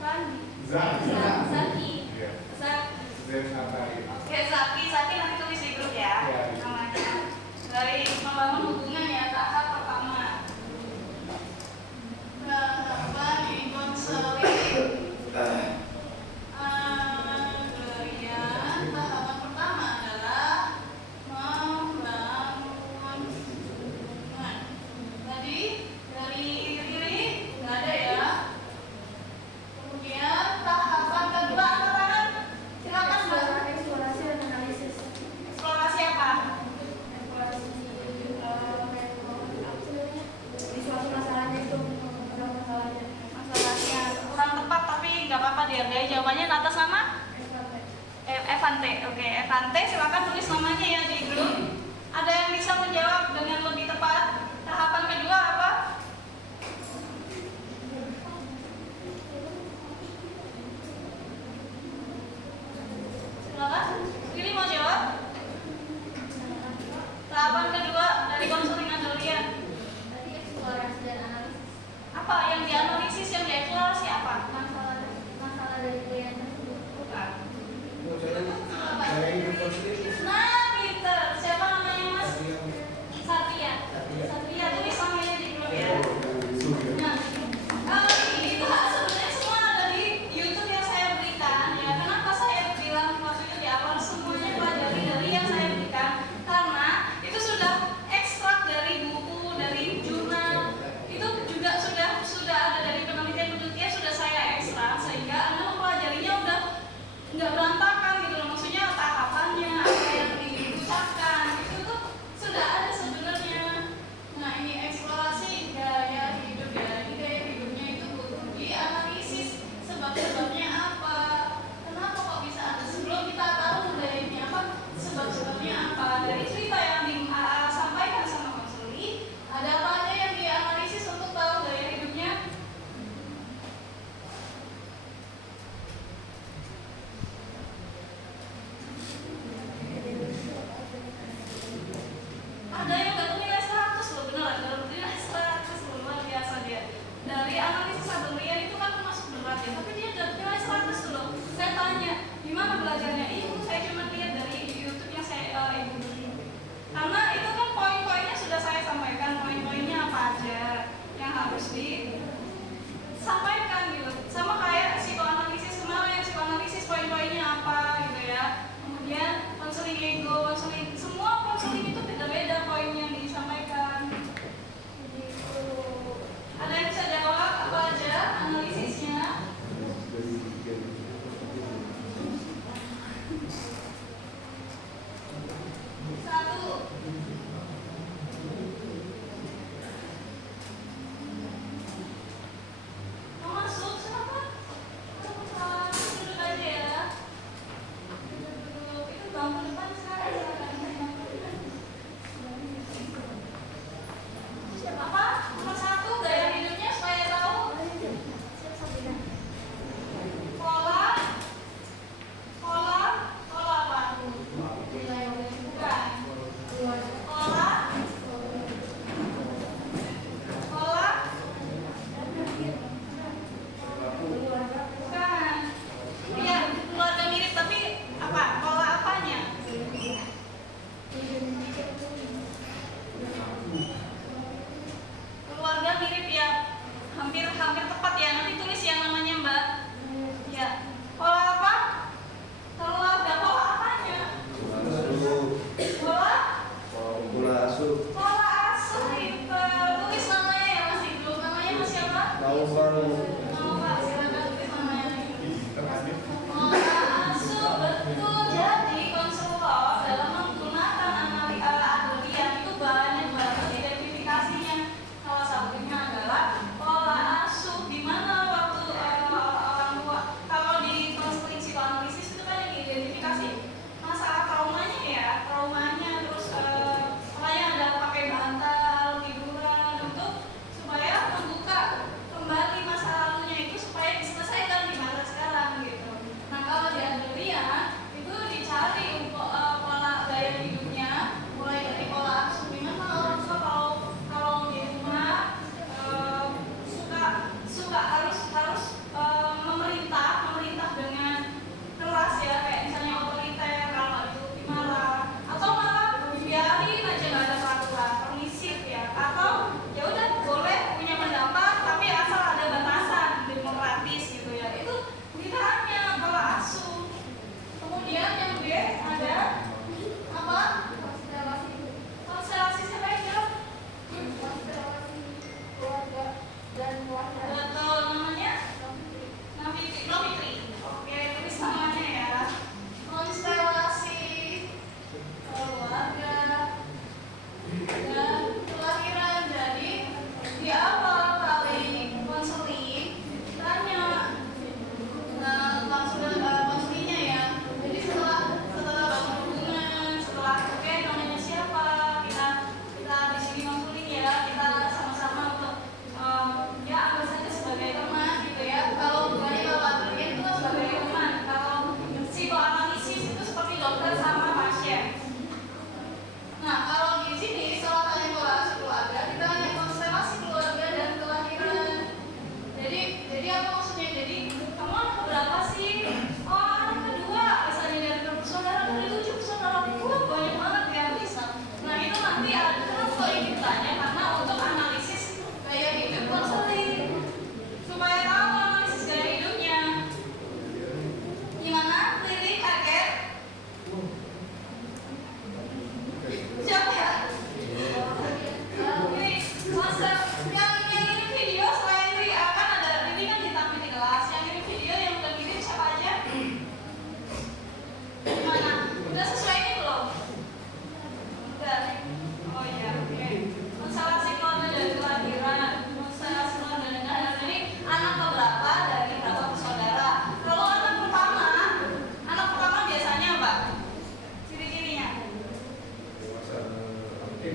Zaki. Zaki. Iya. Zaki. Oke, Zaki nanti tulis di grup ya. Iya. Namanya. Dari membangun hubungan ya, tahap pertama. Tahapan konseling. Tahapan pertama adalah membangun hubungan. Tadi dari kiri nggak ada ya. Kemudian tahapan kedua angkat tangan. Silakan Mbak. Eksplorasi dan analisis. Eksplorasi apa? Di suatu masalahnya itu masalahnya. Masalahnya kurang tepat tapi nggak apa-apa dihargai jawabannya atas nama Evante. Oke, Evante silakan tulis namanya ya di grup. Ada yang bisa menjawab dengan lebih tepat? Tahapan kedua apa? Silakan. Pilih mau jawab? Tahapan kedua dari konseling Adelia. Tadi eksplorasi dan analisis. Apa yang dianalisis, yang dieksplorasi apa? Masalah dari klien tersebut. Bukan. Dari grup konseling. Nah, Peter. Siapa namanya Mas? Satria. Satria tulis namanya di grup ya.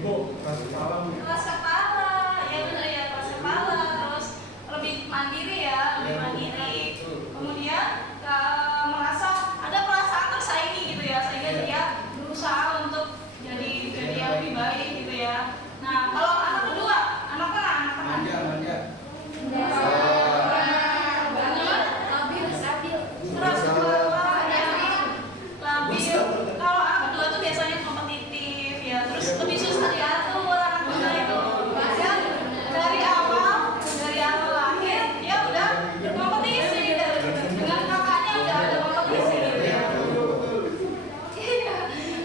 Keras kepala, ya benar ya, keras kepala, terus lebih mandiri ya, lebih mandiri. Kemudian merasa ada perasaan tersaingi gitu ya, sehingga dia berusaha untuk jadi yang lebih baik gitu ya. Nah, kalau anak kedua, anak tengah. Keras kepala, labil. Kalau anak kedua tuh biasanya kompetitif ya, terus lebih susah diatur anak kedua itu. Bahkan dari awal lahir dia udah berkompetisi dengan kakaknya, udah ada kompetisi gitu ya.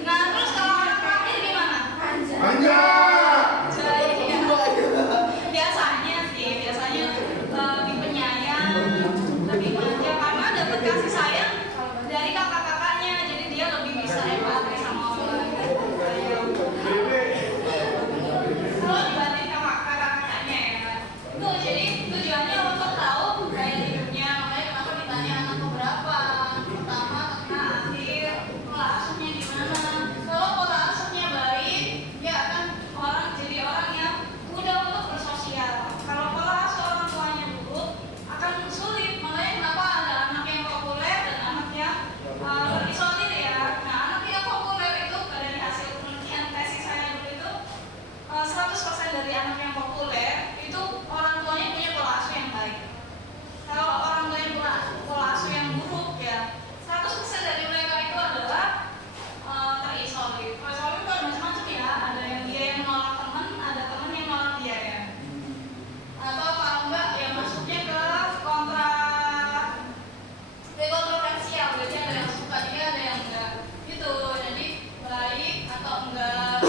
Nah, terus kalau anak terakhir gimana? Biasanya lebih penyayang, lebih manja karena dapat kasih sayang dari kakak-kakaknya, jadi dia lebih bisa empati sama orang lain. Kalau dibanding sama kakak-kakaknya ya, itu jadi tujuannya untuk tahu gaya hidupnya. Makanya kenapa ditanya anak keberapa, pertama, tengah, akhir, pola asuhnya gimana. Kalau pola asuhnya baik, dia akan jadi orang yang mudah untuk bersosial. Kalau pola asuh orang tuanya buruk, akan sulit. Makanya kenapa ada anak yang populer dan anak yang terisolir ya. Nah, anak yang populer itu dari hasil penelitian tesis saya dulu itu 100% dari anak yang populer itu orang tuanya punya pola asuh yang baik. Kalau orang tuanya punya pola asuh yang buruk ya, 100% dari mereka itu adalah terisolir. Terisolir itu ada macam-macam ya. Ada yang dia yang nolak teman, ada teman yang nolak dia ya. Atau kalau enggak ya masuknya ke kontroversial, berarti ada yang suka dia, ada yang enggak gitu. Jadi baik atau enggak.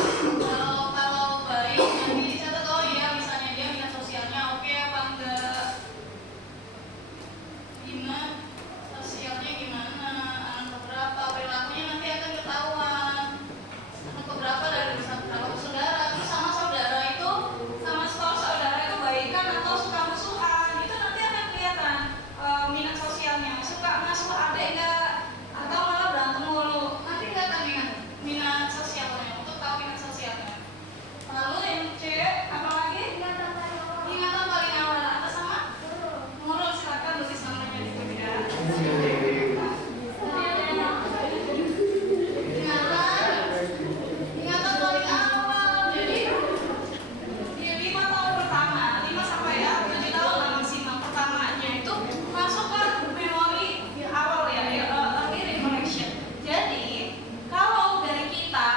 Kalau baik nanti dicatat, oh iya misalnya dia minat sosialnya oke apa enggak, minat sosialnya gimana, anak keberapa, perilakunya nanti akan ketahuan. Anak keberapa dari berapa saudara, terus sama saudara itu, sama saudara itu baikan atau suka musuhan, itu nanti akan kelihatan minat sosialnya, suka ngasuh adik enggak atau malah berantem mulu, nanti kelihatan minat sosialnya, untuk tahu minat sosialnya. Lalu yang C, apa lagi? Ingatan paling awal, atas sama? Nurul, silakan tulis namanya di sini ya. Ingatan paling awal, jadi di 5 tahun pertama, 5 sampai 7 tahun lah maksimal pertamanya itu masuk ke memori awal ya, early recollection. Jadi kalau dari kita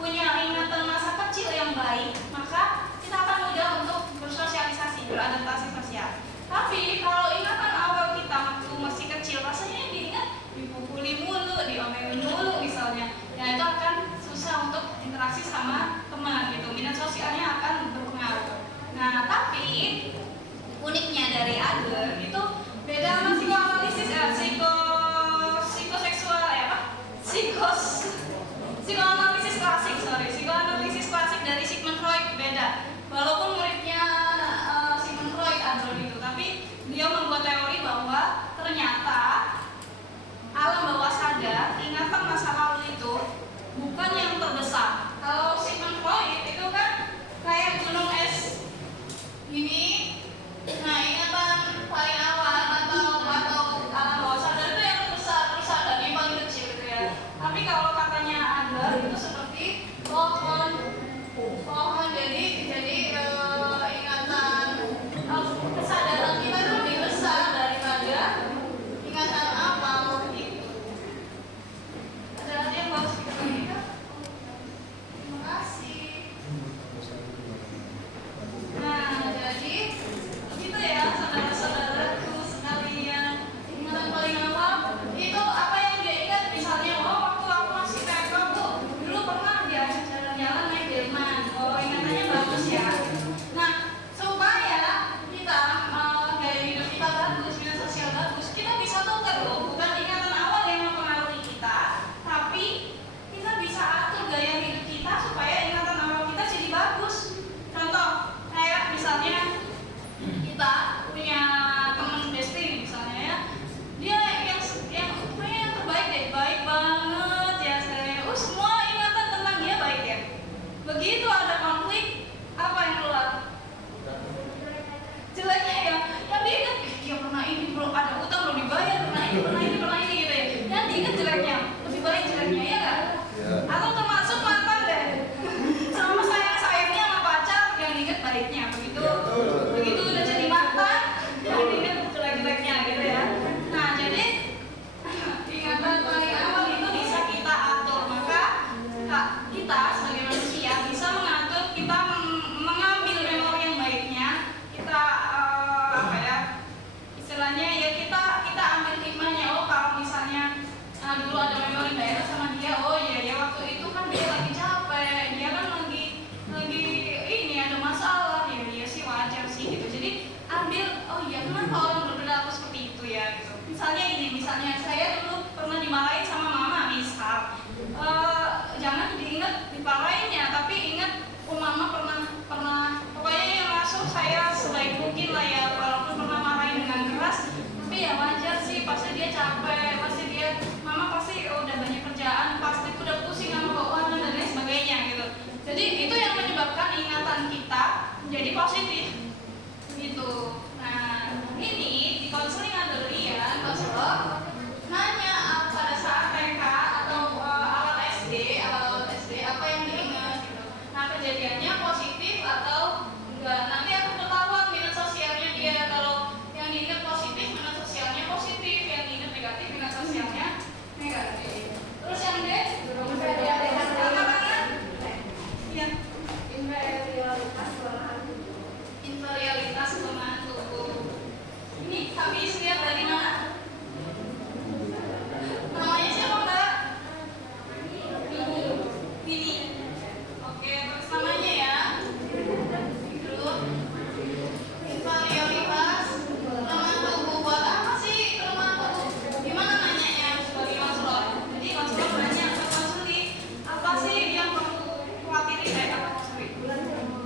punya ingatan masa kecil yang baik, maka kita akan mudah untuk bersosialisasi, beradaptasi sosial. Tapi kalau ingatan awal kita waktu masih kecil, rasanya diingat dipukuli mulu, diomelin mulu misalnya, ya itu akan susah untuk interaksi sama teman gitu, minat sosialnya akan berpengaruh. Nah, tapi uniknya dari Adler itu beda sama psikoanalisis psikoseksual psikoanalisis klasik dari Sigmund Freud beda. Walaupun muridnya Sigmund Freud Adler itu, tapi dia membuat teori bahwa ternyata alam bawah sadar, ingatan masa lalu itu bukan yang terbesar. Kalau Sigmund Freud itu kan kayak gunung es ini. Nah, ingatan paling awal atau alam bawah sadar itu yang terbesar, terus ada yang paling kecil gitu ya. Tapi kalau katanya Adler itu misalnya saya dulu pernah dimarahin sama mama misal, jangan diingat dimarahinnya, tapi ingat mama pernah pokoknya yang masuk saya sebaik mungkin lah ya, walaupun pernah marahin dengan keras, tapi ya wajar sih, pasti dia capek, pasti dia mama pasti udah banyak kerjaan, pasti udah pusing sama keuangan dan lain sebagainya gitu. Jadi itu yang menyebabkan ingatan kita menjadi positif gitu. Nah ini di konseling adelian konselor nanya pada saat TK atau awal SD apa yang diingat gitu. Nah kejadiannya positif atau enggak, nanti akan ketahuan minat sosialnya dia. Kalau yang diingat positif, minat sosialnya positif, yang diingat negatif, minat sosialnya negatif. Terus yang D, iya, inferioritas kelemahan tubuh. Ini habis lihat dari mana? Namanya siapa Mbak? Vini. Oke, terus namanya ya. Grup inferioritas kelemahan tubuh. Buat apa sih kelemahan tubuh? Gimana nanyanya sebagai konselor? Jadi konselor nanya ke konseling, apa sih yang kamu khawatirin apa konseling?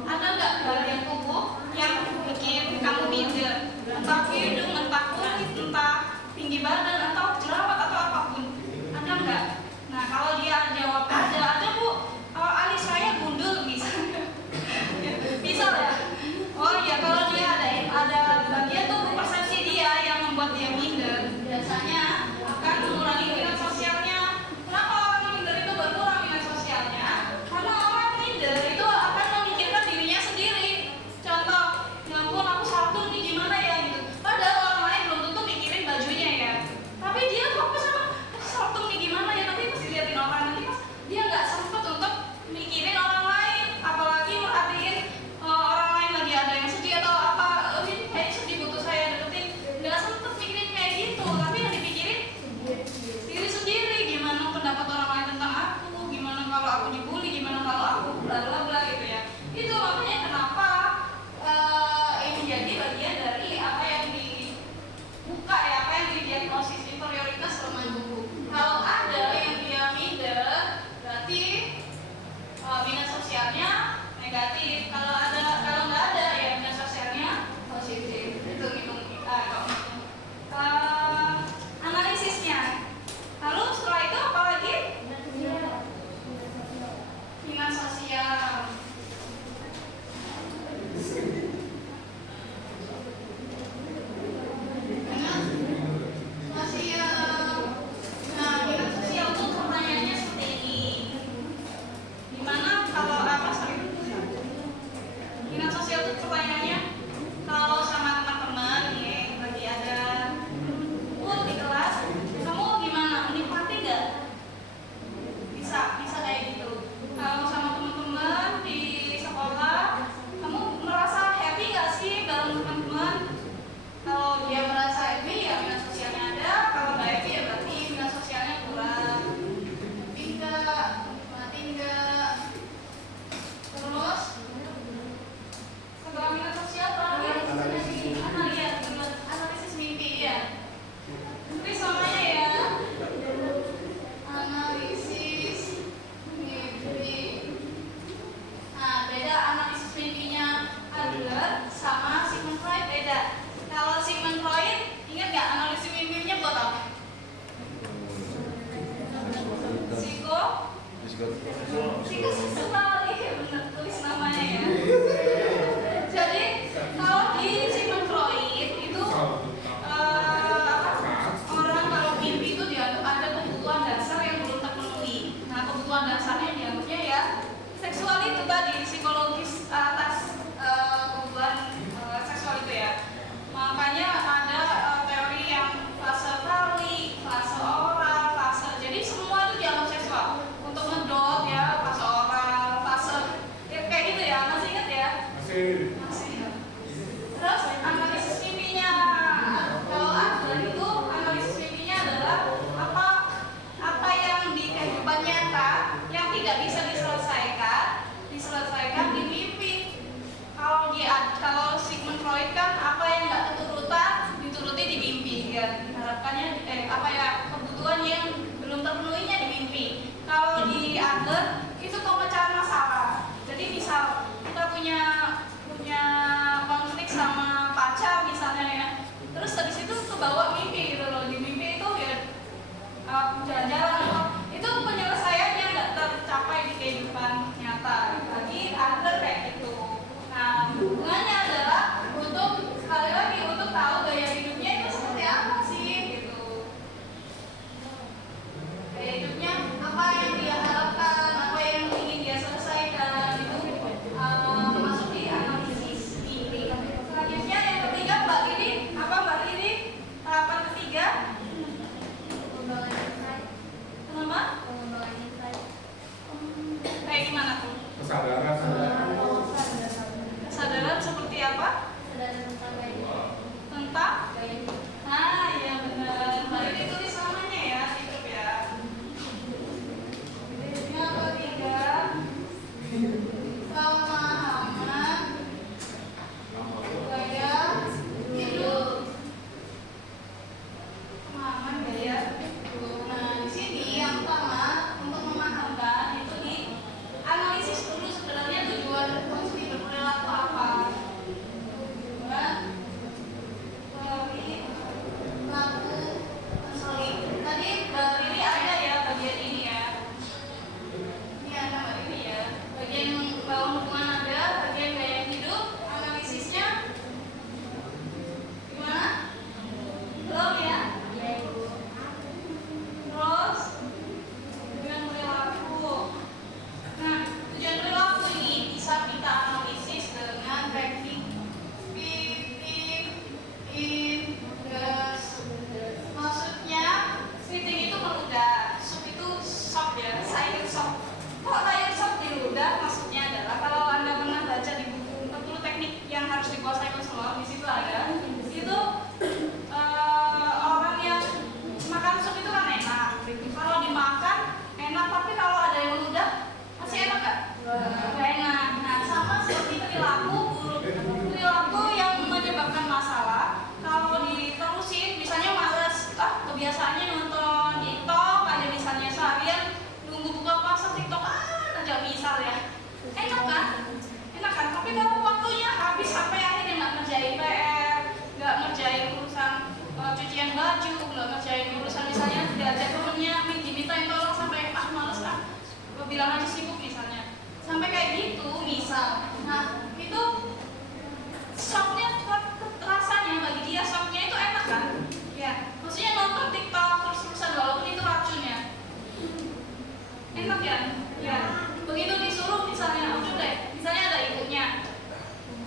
Ada nggak bagian tubuh yang bikin kamu minder? Entah hidung, entah kulit, entah tinggi badan, atau jerawat, atau apapun. Ada nggak? Nah kalau dia jawab ada Bu, alis saya gundul misalnya. Bisa ya? Oh iya, kalau dia ada bagian tubuh persepsi dia yang membuat dia minder, biasanya akan mengurangi minat sosialnya. Kenapa orang minder itu berkurang minat sosialnya? Karena orang minder itu akan memikirkan dirinya sendiri. Contoh, ya ampun aku satu nih gimana ya gitu. Padahal orang lain belum tentu mikirin bajunya ya. Tapi dia fokus sama satu nih gimana ya, nanti pas dilihatin orang, nanti pas dia nggak sempet untuk mikirin orang lain, apalagi merhatiin orang lain lagi ada yang sedih atau apa, ini kayak sedih butuh saya deketin, nggak sempet mikirin kayak gitu. Tapi yang dipikirin diri sendiri, gimana pendapat orang lain tentang aku, gimana kalau aku dibully, gimana kalau aku bla bla bla gitu ya. Itu makanya kenapa ini jadi bagian dari apa yang dibuka ya, apa yang didiagnosis inferioritas kelemahan tubuh. Kalau ada yang dia minder, berarti minat sosialnya negatif. Kalau nggak ada ya minat sosialnya positif. Itu hitung analisisnya. Lalu setelah itu apa lagi? Minat sosial. Nah, minat sosial itu pertanyaannya seperti ini. Dimana kalau minat sosial itu pertanyaannya kalau sama teman-teman ya, lagi ada kumpul di kelas, kamu gimana? Menikmati nggak? Bisa kayak gitu. Kalau sama teman-teman di sekolah, kamu merasa happy nggak sih bareng teman-teman? Kalau dia merasa happy ya minat sosialnya ada, kalau nggak happy ya berarti minat sosialnya kurang. Mati enggak. Terus setelah minat sosial terakhir analisis mimpi ya. Tulis namanya ya. Analisis mimpi. Nah, beda analisis mimpinya Adler sama Sigmund Freud beda. Kalau Sigmund Freud, ingat nggak analisis mimpinya buat apa? Psikoseksual, iya benar, tulis namanya ya. Jadi kalau di Sigmund Freud itu orang kalau mimpi itu dianggap ada kebutuhan dasar yang belum terpenuhi. Nah kebutuhan dasarnya dianggapnya ya seksual itu tadi, psikologis atas kebutuhan seksual itu ya. Makanya ada teori yang fase fali, fase oral, fase, jadi semua itu dianggap seksual. Untuk ngedot ya, fase biasanya nonton TikTok aja misalnya seharian nunggu buka puasa TikTok aja misal ya. Enak kan? Enak kan? Tapi kalau waktunya habis sampai akhirnya nggak ngerjain PR, nggak ngerjain urusan cucian baju, nggak ngerjain urusan misalnya diajak temennya dimintain tolong sampai males bilang aja sibuk misalnya, sampai kayak gitu misal. Nah itu shocknya, rasanya bagi dia shocknya itu enak kan ya, maksudnya nonton TikTok terus-terusan walaupun itu racunnya enak ya. Ya begitu disuruh misalnya, udah deh misalnya ada ibunya,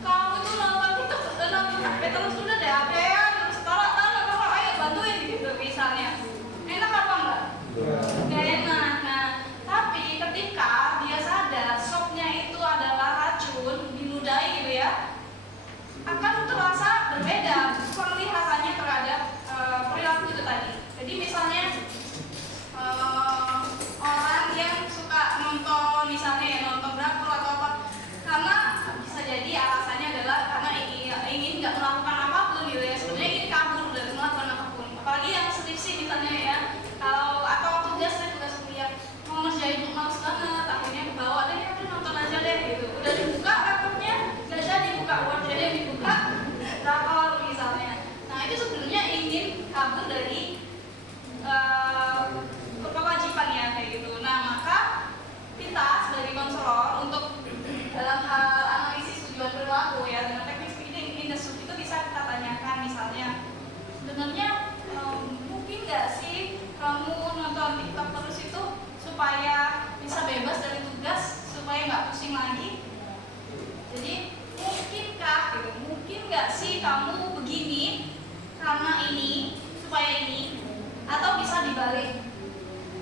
kamu itu nonton TikTok nonton HP terus, udah deh HP-an terus taruh ayo bantuin gitu misalnya, enak apa enggak? Gak enak. Nah tapi ketika dia sadar shocknya itu adalah racun, dinudai gitu ya, akan terasa berbeda penglihatannya terhadap perilaku itu tadi. Jadi misalnya orang yang suka nonton misalnya ya nonton drakor atau apa, karena bisa jadi alasannya adalah karena ingin nggak melakukan apapun gitu ya, sebenarnya ingin kabur dari melakukan apapun, apalagi yang skripsi misalnya ya, kalau atau tugas kuliah mau ngerjain males banget, akhirnya kebawa deh udah nonton aja deh gitu, udah dibuka laptopnya nggak jadi buka Word, jadi dibuka drakor misalnya. Nah itu sebenarnya ingin kabur dari kewajiban ya kayak gitu. Nah maka kita sebagai konselor untuk dalam hal analisis tujuan perilaku ya dengan teknik speaking industry itu bisa kita tanyakan misalnya, sebenarnya mungkin nggak sih kamu nonton TikTok terus itu supaya bisa bebas dari tugas, supaya nggak pusing lagi. Jadi mungkinkah gitu, mungkin nggak sih kamu begini karena ini supaya ini, atau bisa dibalik,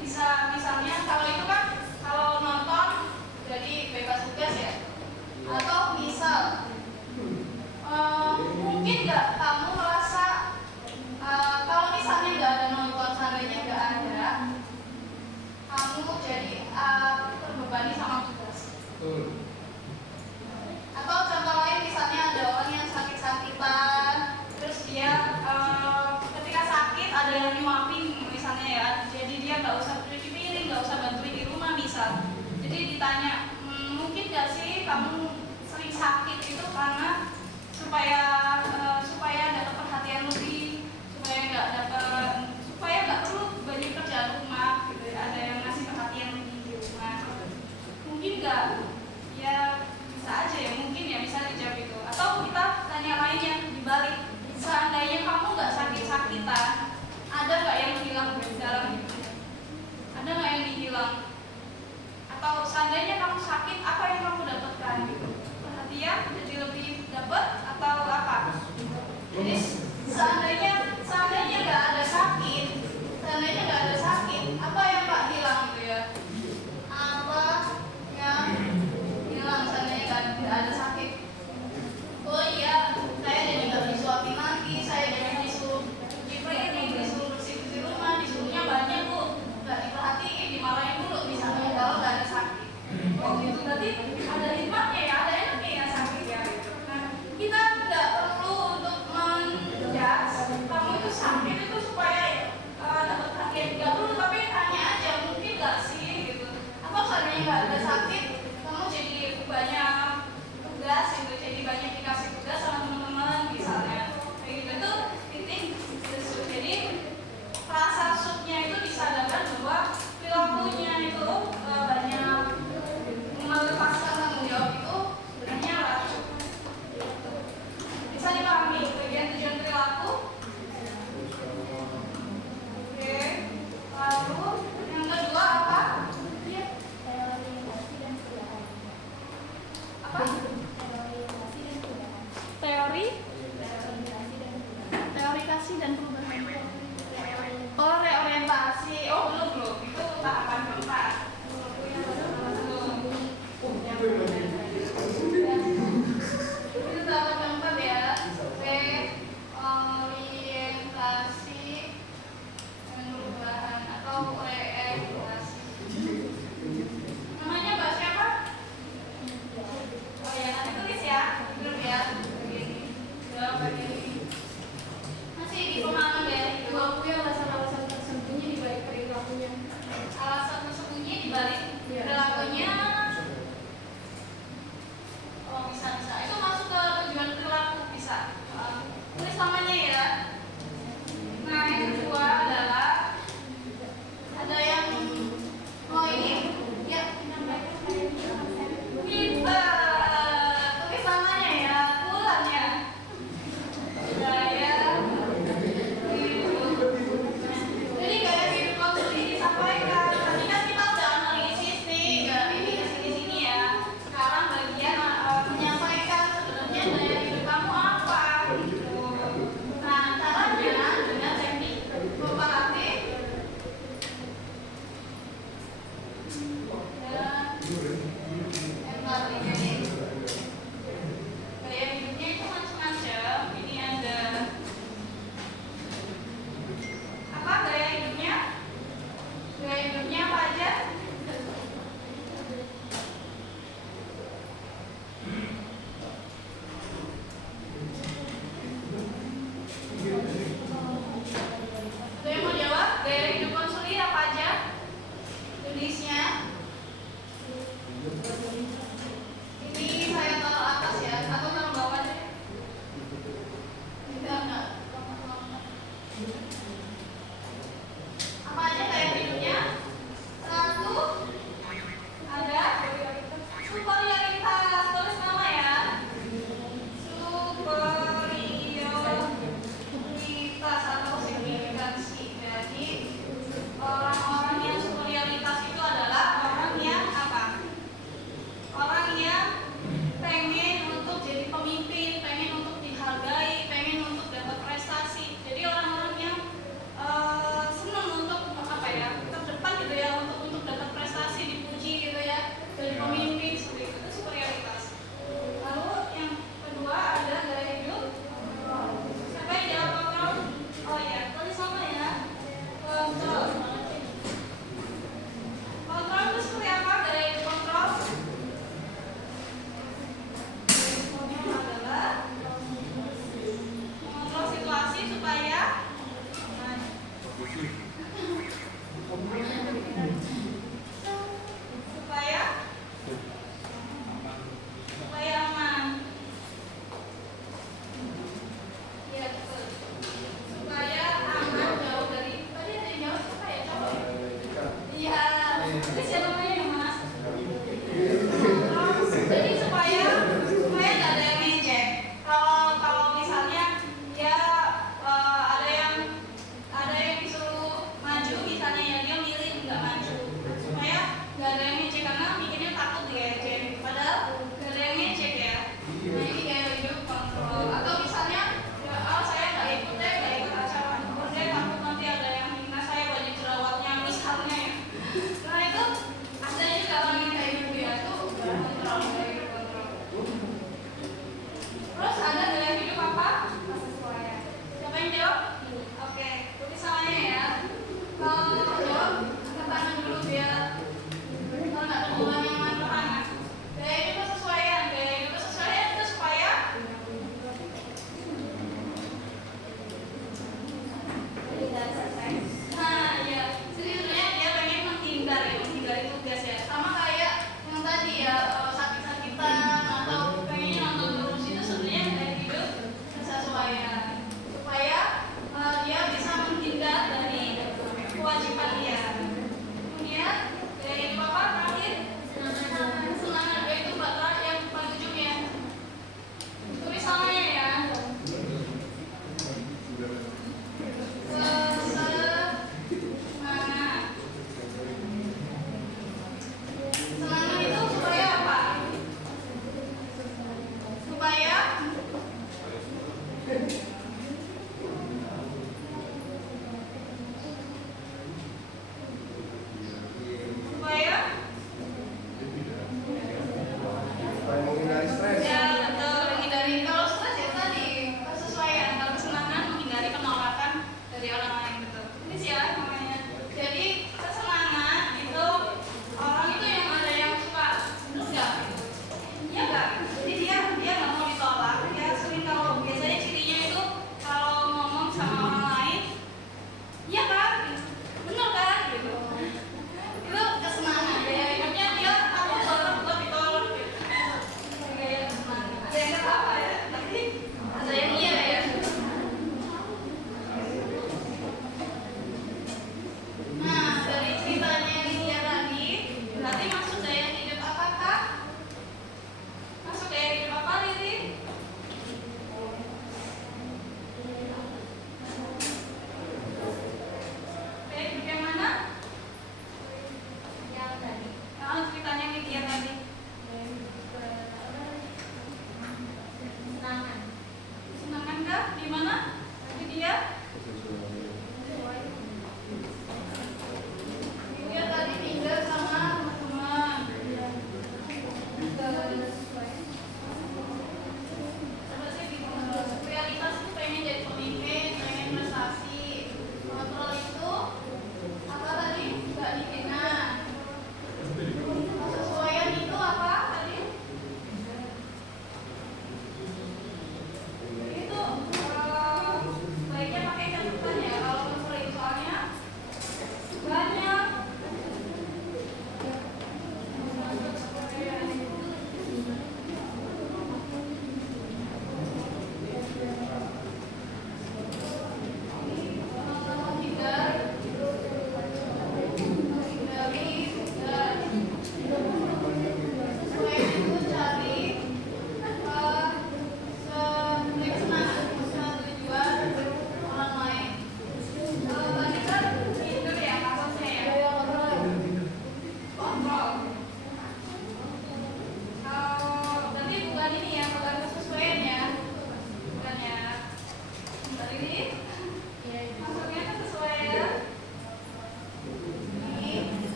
bisa misalnya kalau itu kan kalau nonton jadi bebas tugas ya, atau misal mungkin nggak kamu merasa kalau misalnya nggak ada nonton, seandainya nggak ada, kamu jadi terbebani sama tugas. Atau contoh lain misalnya ada orang yang sakit-sakitan, terus dia ketika sakit ada yang nyuapin misalnya ya, jadi dia nggak usah cuci piring, nggak usah bantuin di rumah misal. Jadi ditanya, mungkin nggak sih kamu sering sakit itu karena supaya dapat perhatian lebih, supaya nggak perlu banyak kerjaan rumah gitu ya, ada yang ngasih perhatian lebih di rumah. Mungkin nggak? Ya bisa aja ya, mungkin ya bisa dijawab itu. Atau kita tanya lain yang dibalik, seandainya kamu nggak sakit-sakitan, ada nggak yang hilang dalam hidupnya? Ada nggak yang dihilang? Atau seandainya kamu sakit, apa yang kamu dapatkan gitu? Perhatian jadi lebih dapat atau apa? Jadi seandainya nggak ada sakit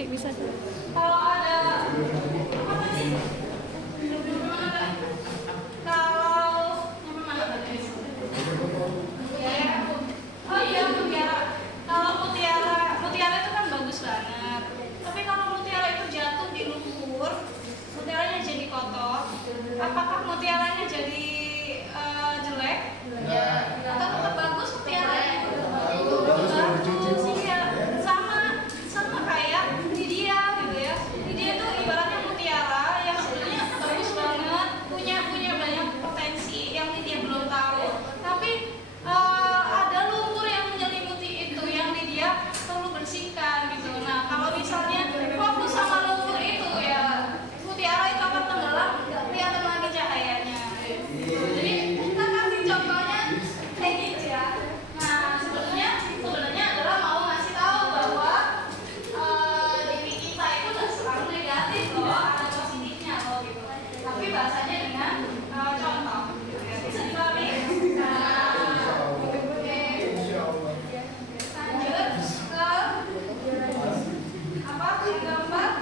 sih bisa. Kalau ada apa tadi? Mana tadi? Kalau nyampe mana tadi? Ya. Oh iya, mutiara. Kalau mutiara itu kan bagus banget. Tapi kalau mutiara itu jatuh di lumpur, mutiaranya jadi kotor. Apakah mutiaranya jadi jelek? Atau tetap bagus mutiaranya? Iya, sama kayak Lydia gitu ya. Lydia itu ibaratnya mutiara yang sebenarnya bagus banget, punya banyak potensi yang Lydia belum tahu. Tapi ada lumpur yang menyelimuti itu yang Lydia perlu bersihkan gitu. Nah, kalau misalnya fokus sama lumpur itu ya mutiara itu akan tenggelam, nggak kelihatan lagi cahayanya. Jadi kita kasih contohnya kayak gitu ya. Nah, sebenarnya adalah mau ngasih tahu bahwa diri kita itu nggak selalu negatif loh, ada positifnya loh gitu. Tapi bahasanya dengan contoh, gitu ya. Bisa dipahami? Nah, oke. Lanjut ke apa? Yang keempat.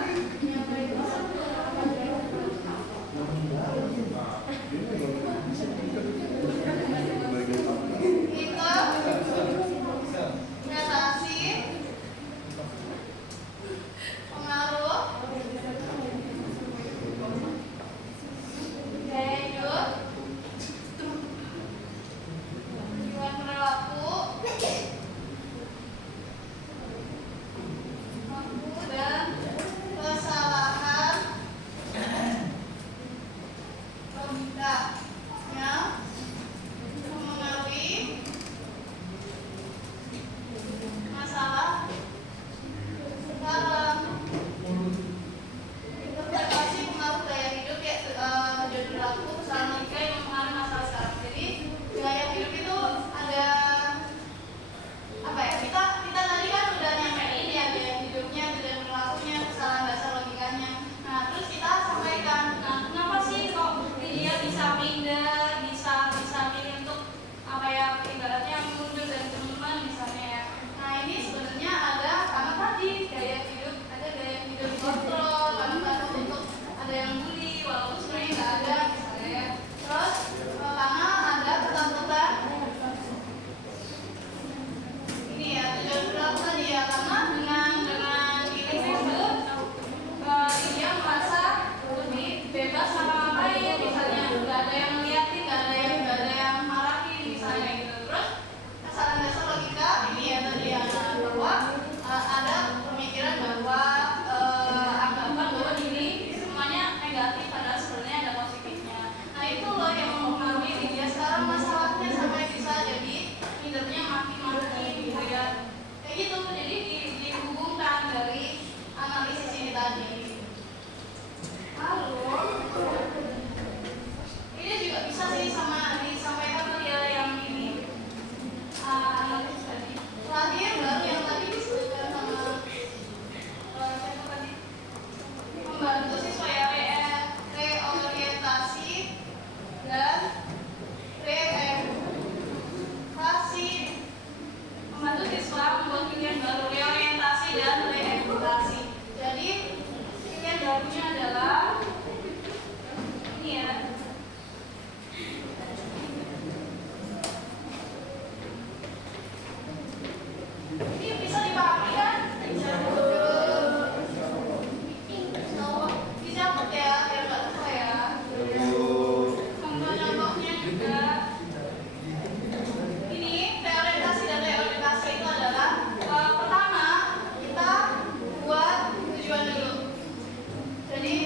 Presentasi, pengaruh, gaya hidup, tujuan perilaku, mampu dan kesalahan, logikanya, memengaruhi masalah sekarang, interpretasi pengaruh gaya hidup ya tujuan perilaku kesalahan logika yang mempengaruhi masalah sekarang. Jadi gaya hidup itu ada apa ya, kita tadi kan udah nyampein ya gaya hidupnya, tujuan perilakunya, kesalahan dasar logikanya. Nah terus kita sampaikan, nah kenapa sih kok dia bisa minder, bisa milih untuk apa ya, ibaratnya mundur dari teman misalnya ya. Nah ini sebenarnya ada karena tadi gaya hidup, ada gaya hidup kontrol, kadang-kadang untuk ada yang bully walaupun sebenarnya nggak ada misalnya ya. Terus karena ada ketakutan ini ya, tujuan perilaku tadi ya, karena dengan ini itu dia merasa lebih bebas sama ngapain, misalnya nggak ada yang ngeliatin, nggak ada yang marahin misalnya gitu. Terus kesalahan dasar logika ini ya tadi ya, bahwa ada pemikiran bahwa anggapan bahwa diri semuanya negatif padahal sebenarnya ada positifnya. Nah itu loh yang mempengaruhi dia sekarang masalahnya sampai bisa jadi mindernya makin gitu ya. Kayak gitu, jadi dihubungkan dari analisis ini tadi. Lalu ini juga bisa sih sama disampaikan tadi ya yang ini analisis tadi. Terakhir baru yang tadi disebutkan sama siapa tadi, membantu siswa ya reorientasi dan reedukasi, membantu siswa membuat pilihan baru, reorientasi dan reedukasi. Jadi pilihan barunya adalah ini ya. Ini bisa dipahami kan? Dicatat ya, biar nggak lupa ya. Contoh-contohnya juga. Ini reorientasi dan reorientasi itu adalah pertama kita buat tujuan dulu. Jadi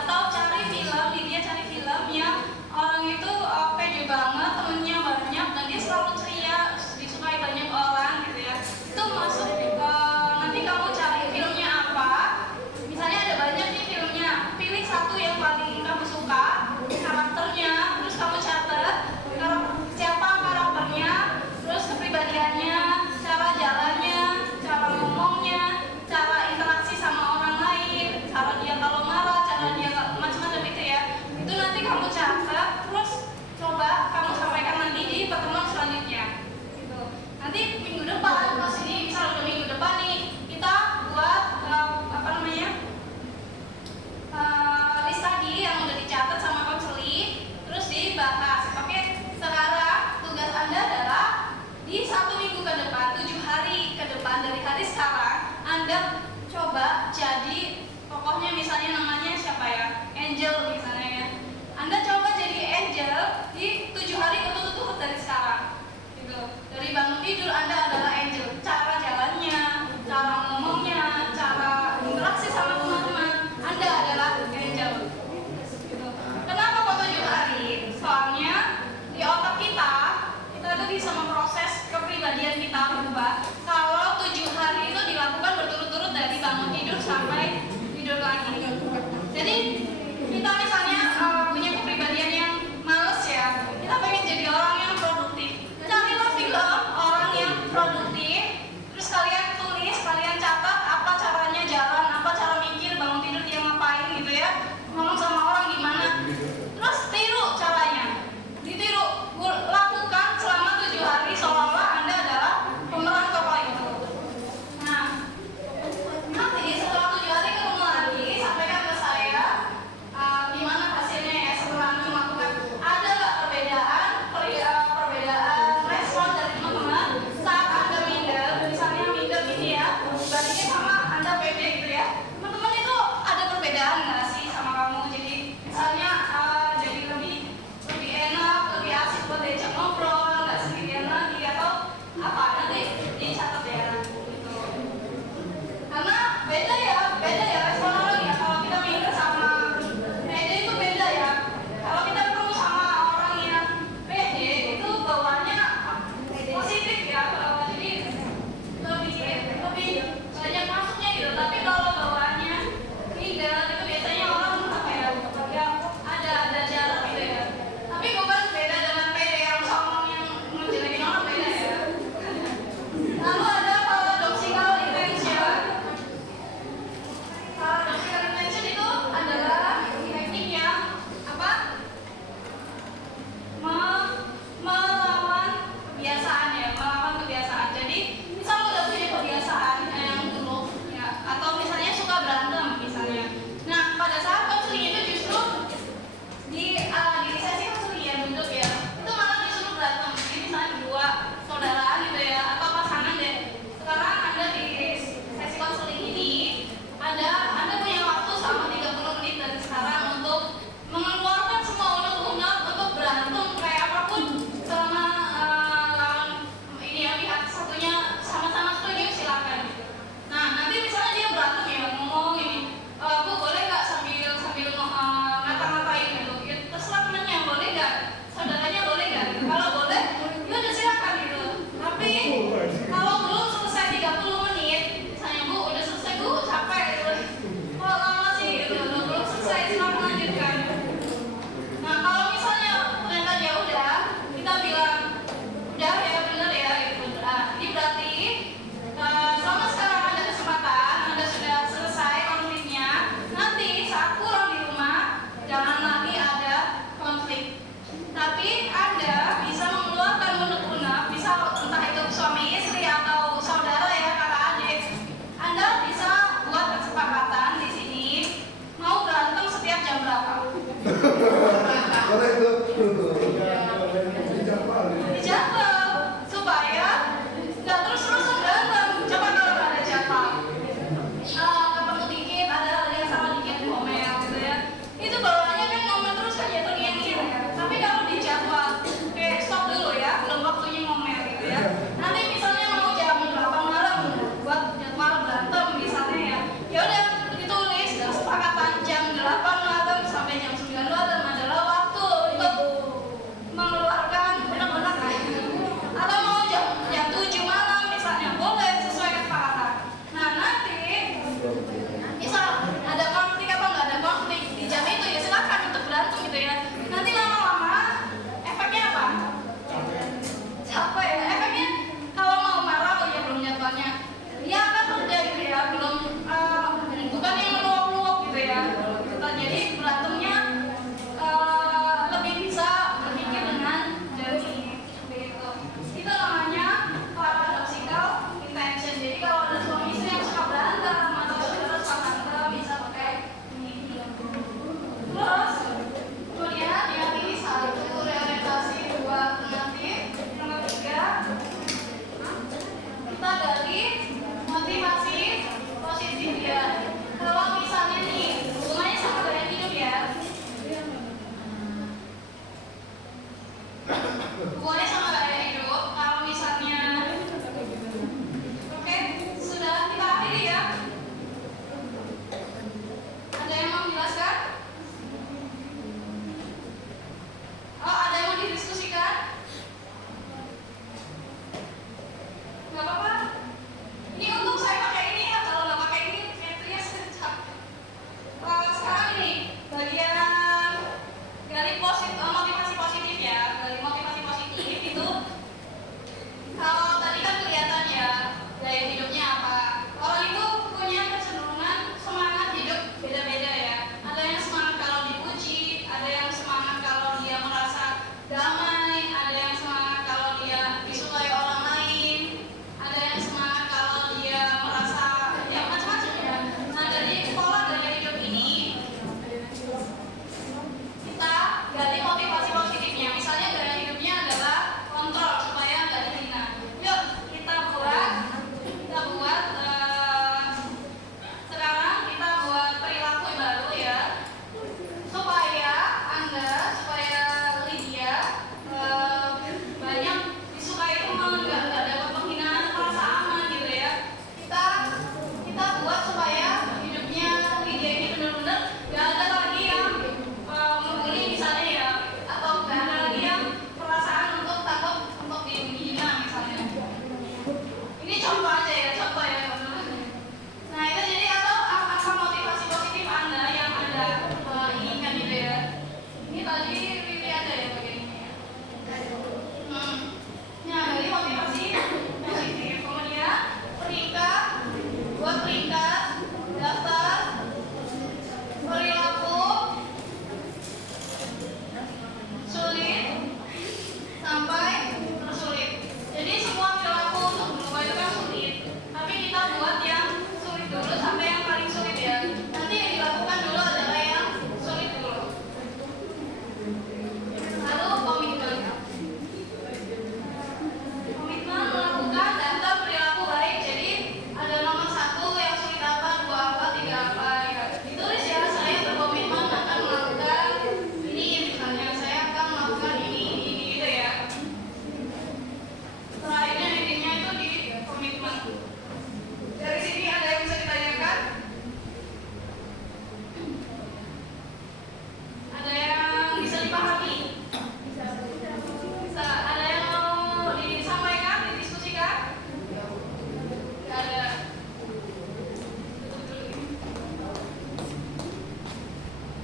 atau cara